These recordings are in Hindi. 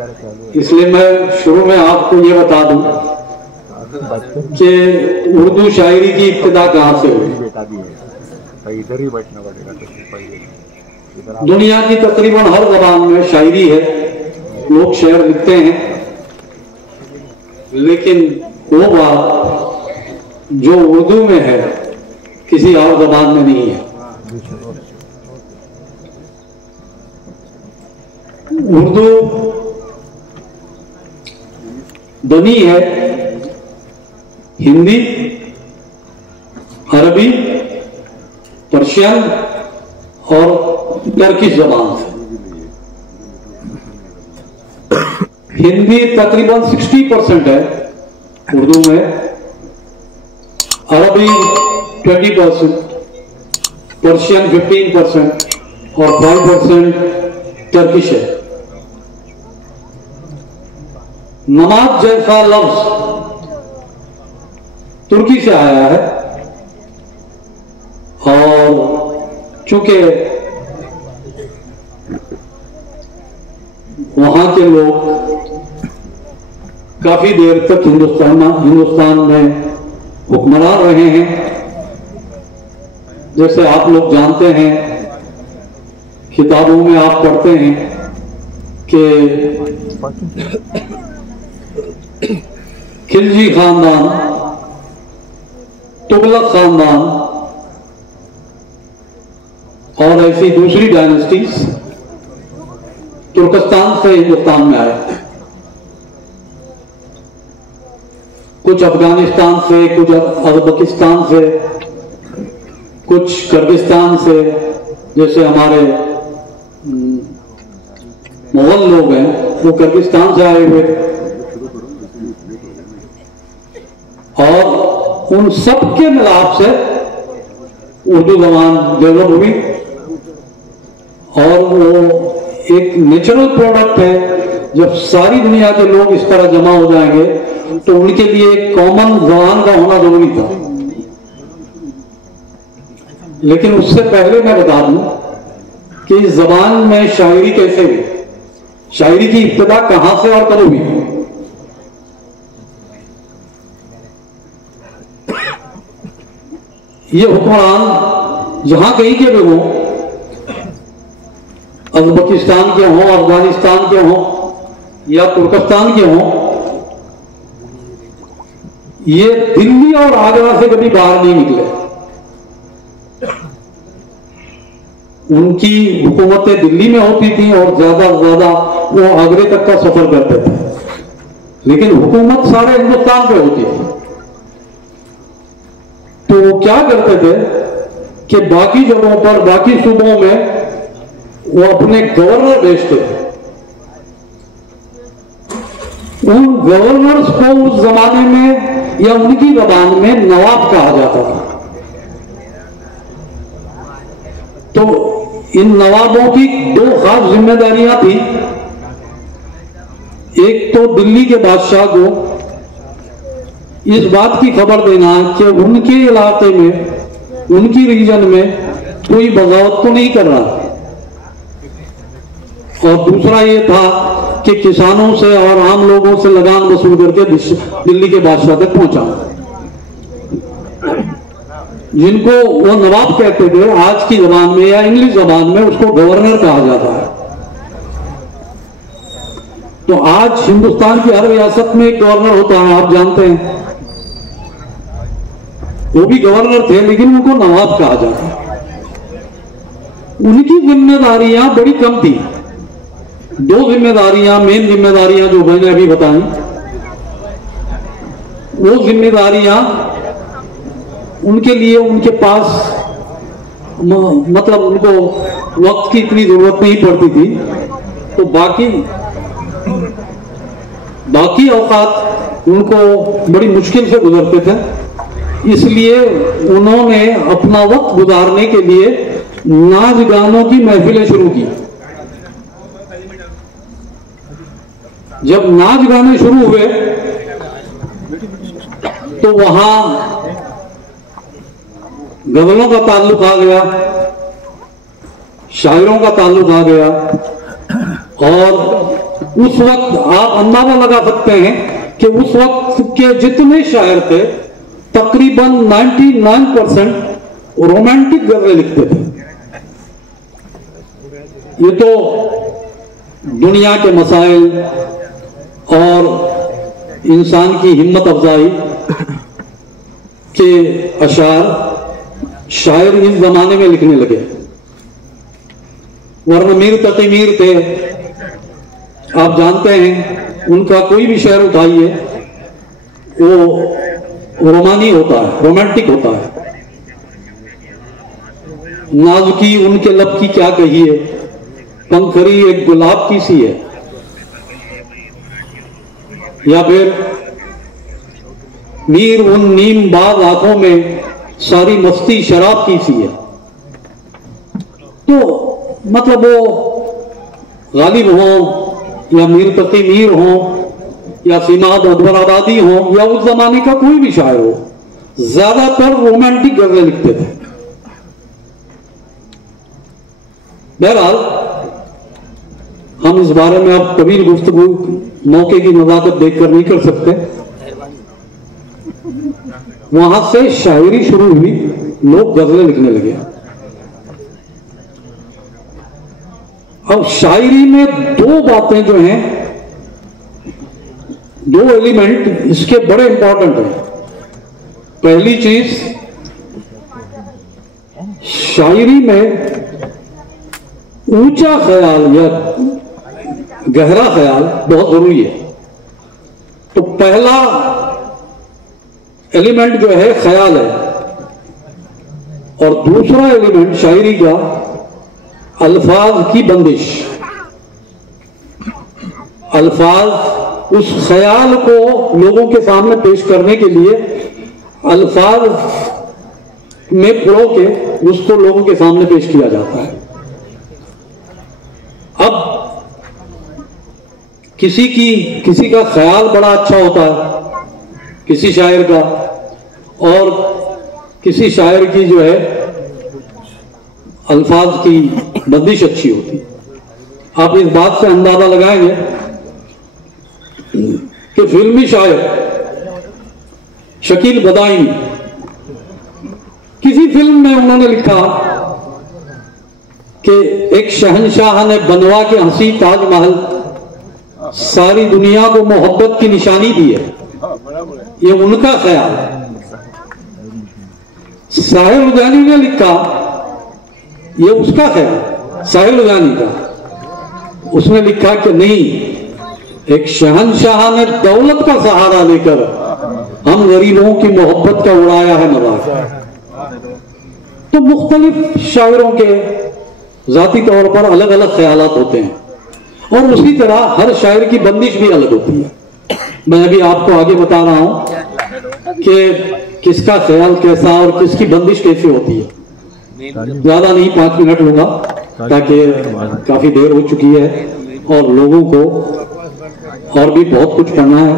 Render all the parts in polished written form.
इसलिए मैं शुरू में आपको ये बता दूं कि उर्दू शायरी की इब्तिदा कहाँ से हुई। इधर ही बैठना पड़ेगा। दुनिया की तकरीबन हर जबान में शायरी है, लोग शेर लिखते हैं, लेकिन वो बात जो उर्दू में है किसी और जबान में नहीं है। उर्दू बनी है हिंदी, अरबी, पर्शियन और टर्किश जबान से। हिंदी तकरीबन 60% है उर्दू में, अरबी 20%, पर्शियन 15% और 5% टर्किश है। नमाज जैसा लफ्ज तुर्की से आया है और चूंकि वहां के लोग काफी देर तक हिंदुस्तान में हुक्मरान रहे हैं, जैसे आप लोग जानते हैं, किताबों में आप पढ़ते हैं कि खिलजी खानदान, तुगलक खानदान और ऐसी दूसरी डायनेस्टीज तुर्कस्तान से हिंदुस्तान में आए। कुछ अफगानिस्तान से, कुछ उज्बेकिस्तान से, कुछ किर्गिस्तान से, जैसे हमारे मुगल लोग हैं वो किर्गिस्तान से आए हुए, और उन सब के मिलाप से उर्दू जबान डेवलप हुई और वो एक नेचुरल प्रोडक्ट है। जब सारी दुनिया के लोग इस तरह जमा हो जाएंगे तो उनके लिए एक कॉमन जबान का होना जरूरी था। लेकिन उससे पहले मैं बता दूं कि इस जबान में शायरी कैसे हुई, शायरी की इब्तिदा कहां से और कब हुई। ये हुक्मरान जहां कहीं के भी हों, उज्बेकिस्तान के हों, अफगानिस्तान के हों या तुर्कस्तान के हों, ये दिल्ली और आगरा से कभी बाहर नहीं निकले। उनकी हुकूमतें दिल्ली में होती थी और ज्यादा से ज्यादा वो आगरे तक का सफर करते थे, लेकिन हुकूमत सारे हिंदुस्तान पे होती थी। तो वो क्या करते थे कि बाकी जगहों पर, बाकी सूबों में वो अपने गवर्नर भेजते थे। उन गवर्नर्स को उस जमाने में या उनकी जबान में नवाब कहा जाता था। तो इन नवाबों की दो खास जिम्मेदारियां थी। एक तो दिल्ली के बादशाह को इस बात की खबर देना कि उनके इलाके में, उनकी रीजन में कोई बगावत तो नहीं कर रहा, और दूसरा ये था कि किसानों से और आम लोगों से लगान वसूल करके दिल्ली के बादशाह तक पहुंचा। जिनको वो नवाब कहते थे, आज की जबान में या इंग्लिश जबान में उसको गवर्नर कहा जाता है। तो आज हिंदुस्तान की हर रियासत में एक गवर्नर होता है, आप जानते हैं। वो भी गवर्नर थे लेकिन उनको नवाब कहा जाता है। उनकी जिम्मेदारियां बड़ी कम थी। दो जिम्मेदारियां, मेन जिम्मेदारियां जो मैंने अभी बताई, वो जिम्मेदारियां उनके लिए, उनके पास मतलब उनको वक्त की इतनी जरूरत नहीं पड़ती थी, तो बाकी औकात उनको बड़ी मुश्किल से गुजरते थे। इसलिए उन्होंने अपना वक्त गुजारने के लिए नाच गानों की महफिलें शुरू की। जब नाच गाने शुरू हुए तो वहां गजलों का ताल्लुक आ गया, शायरों का ताल्लुक आ गया, और उस वक्त आप अंदाजा लगा सकते हैं कि उस वक्त के जितने शायर थे तकरीबन 99% रोमांटिक गजलें लिखते थे। ये तो दुनिया के मसाइल और इंसान की हिम्मत अफजाई के अशार शायर इस जमाने में लिखने लगे, वरना मीर तकी मीर थे, आप जानते हैं उनका कोई भी शेर उठाइए वो रोमानी होता है, रोमांटिक होता है। नाजुकी उनके लब की क्या कहिए, पंखरी एक गुलाब की सी है, या फिर मीर उन नीम बाज आंखों में सारी मस्ती शराब की सी है। तो मतलब वो गालिब हो या मीर तकी मीर हो या सीमाद अकबर आबादी हो या उस जमाने का कोई भी शायर हो, ज्यादातर रोमांटिक गजलें लिखते थे। बहरहाल हम इस बारे में अब कभी गुफ्तगू मौके की नजाकत देखकर नहीं कर सकते। वहां से शायरी शुरू हुई, लोग गजलें लिखने लगे। अब शायरी में दो बातें जो हैं, दो एलिमेंट इसके बड़े इंपॉर्टेंट हैं। पहली चीज, शायरी में ऊंचा ख्याल या गहरा ख्याल बहुत जरूरी है। तो पहला एलिमेंट जो है ख्याल है, और दूसरा एलिमेंट शायरी का अल्फाज की बंदिश। अल्फाज उस ख्याल को लोगों के सामने पेश करने के लिए अल्फाज में पिरो के उसको लोगों के सामने पेश किया जाता है। अब किसी का ख्याल बड़ा अच्छा होता है, किसी शायर का, और किसी शायर की जो है अल्फाज की बंदिश अच्छी होती है। आप इस बात से अंदाजा लगाएंगे कि फिल्मी शायर शकील बदायूं, किसी फिल्म में उन्होंने लिखा कि एक शहंशाह ने बनवा के हंसी ताजमहल सारी दुनिया को मोहब्बत की निशानी दी है। ये उनका ख्याल है। साहिर लुधियानी ने लिखा, ये उसका ख्याल साहिर लुधियानी का। उसने लिखा कि नहीं, एक शहंशाह ने दौलत का सहारा लेकर हम गरीबों की मोहब्बत का उड़ाया है मजाक। तो मुख्तलिफ शायरों के जाती तौर पर अलग अलग ख्यालात होते हैं, और उसी तरह हर शायर की बंदिश भी अलग होती है। मैं अभी आपको आगे बता रहा हूं कि किसका ख्याल कैसा और किसकी बंदिश कैसे होती है। ज्यादा नहीं, 5 मिनट लूंगा ताकि काफी देर हो चुकी है और लोगों को और भी बहुत कुछ पढ़ना है।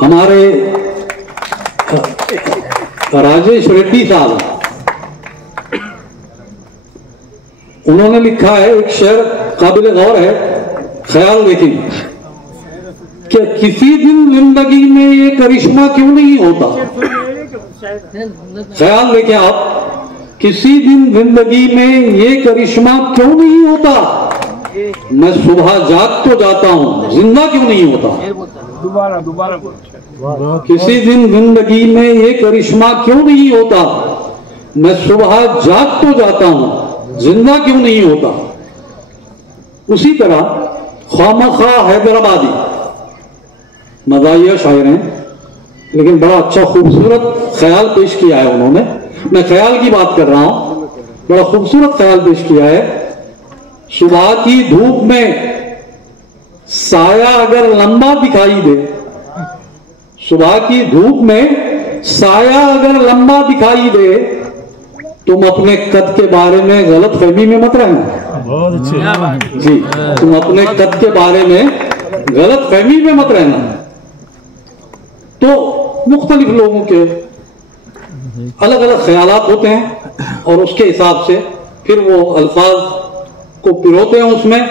हमारे राजेश रेड्डी साहब, उन्होंने लिखा है एक शेर काबिल गौर है, ख्याल देखें कि किसी दिन जिंदगी में ये करिश्मा क्यों नहीं होता। ख्याल देखें आप, किसी दिन जिंदगी में ये करिश्मा क्यों नहीं होता। मैं सुबह जाग तो जाता हूं, जिंदा क्यों नहीं होता। दोबारा किसी दिन जिंदगी में ये करिश्मा क्यों नहीं होता। मैं सुबह जाग तो जाता हूं, जिंदा क्यों नहीं होता। उसी तरह खामखा हैदराबादी मज़ाहिया शायर हैं, लेकिन बड़ा अच्छा खूबसूरत ख्याल पेश किया है उन्होंने। मैं ख्याल की बात कर रहा हूं, बड़ा खूबसूरत ख्याल पेश किया है। सुबह की धूप में साया अगर लंबा दिखाई दे, सुबह की धूप में साया अगर लंबा दिखाई दे, तुम अपने कद के बारे में गलत फहमी में मत रहना। बहुत अच्छे जी, तुम अपने कद के बारे में गलत फहमी में मत रहना। तो मुख्तलिफ लोगों के अलग अलग ख्यालात होते हैं, और उसके हिसाब से फिर वो अल्फाज को पिरोते हैं उसमें।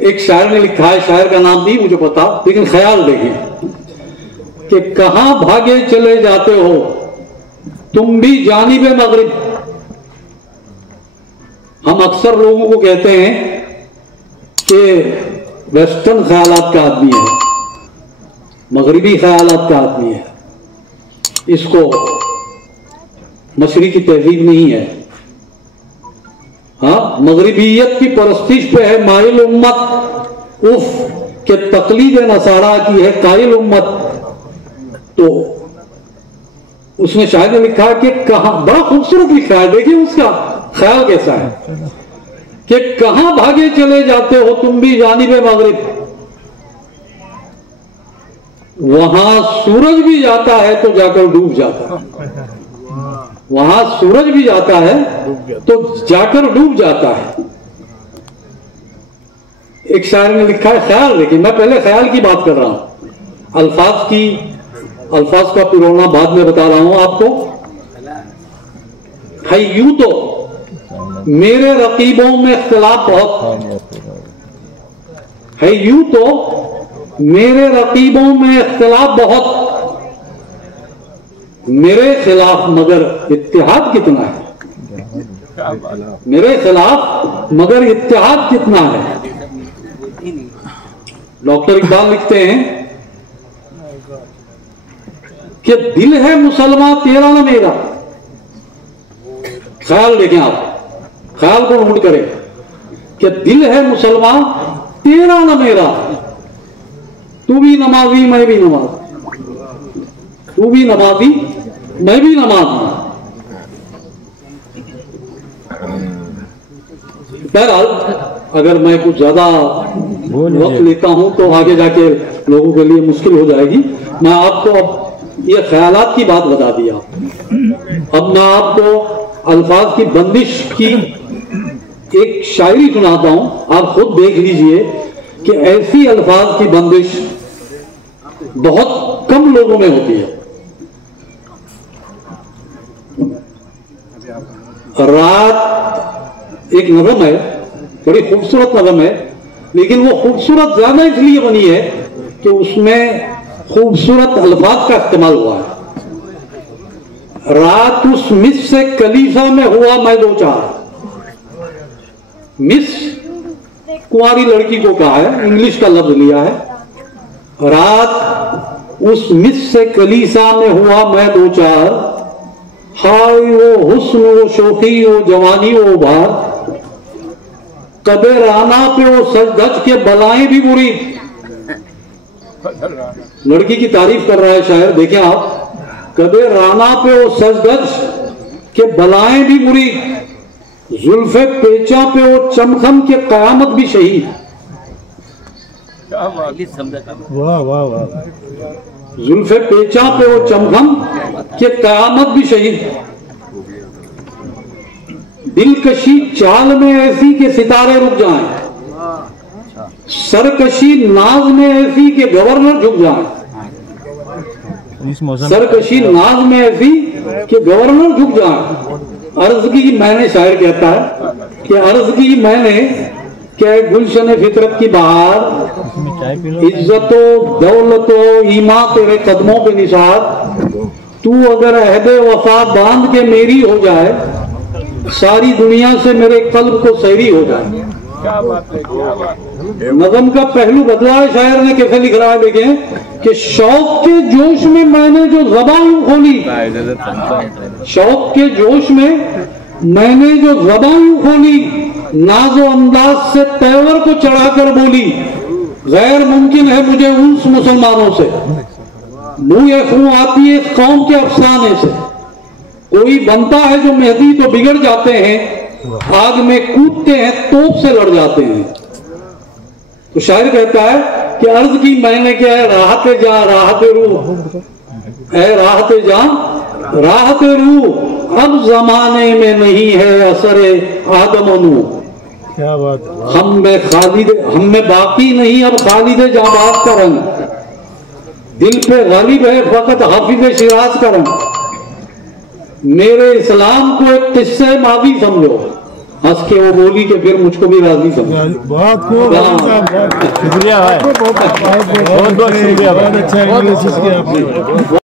एक शायर ने लिखा है, शायर का नाम नहीं मुझे पता, लेकिन ख्याल देखिए कि कहां भागे चले जाते हो तुम भी जानिबे मगरिब। हम अक्सर लोगों को कहते हैं कि वेस्टर्न ख्यालात का आदमी है, मगरिबी ख्यालात का आदमी है, इसको मशरिकी तहजीब नहीं है। हाँ, मगरिबियत की परस्तिश पे है माइल उम्मत, उफ के तकलीद नसारा की है कायल उम्मत। तो उसने शायद लिखा है कि कहां, बड़ा खूबसूरत लिखा है, देखिए उसका ख्याल कैसा है कि कहां भागे चले जाते हो तुम भी जानिबे मगरिब। वहां सूरज भी जाता है तो जाकर डूब जाता है, वहां सूरज भी जाता है तो जाकर डूब जाता है। एक शायर ने लिखा है, ख्याल देखिए, मैं पहले ख्याल की बात कर रहा हूं, अल्फाज का पिरोना बाद में बता रहा हूं आपको। है यूं तो मेरे रकीबों में इख्तिलाफ बहुत है, यूं तो मेरे रकीबों में इख्तिलाफ बहुत, मेरे खिलाफ मगर इत्तेहाद कितना है, मेरे खिलाफ मगर इत्तेहाद कितना है। डॉक्टर इकबाल लिखते हैं कि दिल है मुसलमान तेरा न मेरा। ख्याल देखें आप, ख्याल को नोट करें कि दिल है मुसलमान तेरा न मेरा, तू भी नमाजी मैं भी नमाजी, तू भी नमाजी मैं भी नमाजी। बहरहाल अगर मैं कुछ ज्यादा वक्त लेता हूं तो आगे जाके लोगों के लिए मुश्किल हो जाएगी। मैं आपको अब ये ख्यालात की बात बता दिया, अब मैं आपको अल्फाज की बंदिश की एक शायरी सुनाता हूं, आप खुद देख लीजिए कि ऐसी अल्फाज की बंदिश बहुत कम लोगों में होती है। रात एक नज़म है, बड़ी खूबसूरत नज़म है, लेकिन वो खूबसूरत ज्यादा इसलिए बनी है कि उसमें खूबसूरत अल्फाज का इस्तेमाल हुआ है। रात उस मिस से कलीसा में हुआ मैं दो चार। मिस कुंवारी लड़की को कहा है, इंग्लिश का लफ्ज लिया है। रात उस मिस से कलीसा में हुआ मैं दो चार, हाय वो हुस्न वो शोखी वो जवानी वो भार, कबे राना पे वो सज धज के बलाएं भी बुरी। लड़की की तारीफ कर रहा है शायर, देखें आप, कबे राना पे वो सज धज के बलाएं भी बुरी, जुल्फे पेचा पे वो चमखम के कयामत भी शहीद। वाह वाह वाह। जुल्फे पेचा पे वो चमखम के कयामत भी शहीद, दिलकशी चाल में ऐसी के सितारे रुक जाएं, सरकशी नाज में ऐसी के गवर्नर झुक जाएं, सरकशी नाज में ऐसी कि गवर्नर झुक जाएं। अर्ज की मैंने, शायर कहता है कि अर्ज की मैंने क्या गुलशन फितरत की बहार, इज्जतो दौलतो ईमा तेरे कदमों पे निसार, तू अगर अहदे वफा बांध के मेरी हो जाए, सारी दुनिया से मेरे कल्ब को सैरी हो जाए। क्या बात है, क्या बात है। नज़म का पहलू बदला है, शायर ने कैसे लिख रहा है देखें कि शौक के जोश में मैंने जो ज़बान खोली, शौक के जोश में मैंने जो ज़बान खोली, नाजो अंदाज से तेवर को चढ़ाकर बोली, गैर मुमकिन है मुझे उस मुसलमानों से, मुँह खून आती है इस कौम के अफसाने से, कोई बनता है जो मेहदी तो बिगड़ जाते हैं, आग में कूदते हैं तोप से लड़ जाते हैं। तो शायर कहता है कि अर्ज की मैंने क्या है, राहते जा राहते रूह, ऐ राहते जा राहते रूह, अब जमाने में नहीं है असरे आदम नू। क्या बात, हम में बाकी नहीं अब खालिद जाबाज का रंग, दिल पे गालिब है फकत हाफिज शिराज का रंग। मेरे इस्लाम को एक किस्से मावी समझो। हंस के वो बोली कि फिर मुझको भी राजी समझो। बहुत खूब शुक्रिया भाई, बहुत बहुत शुक्रिया, बहुत अच्छा इंग्लिश आपने।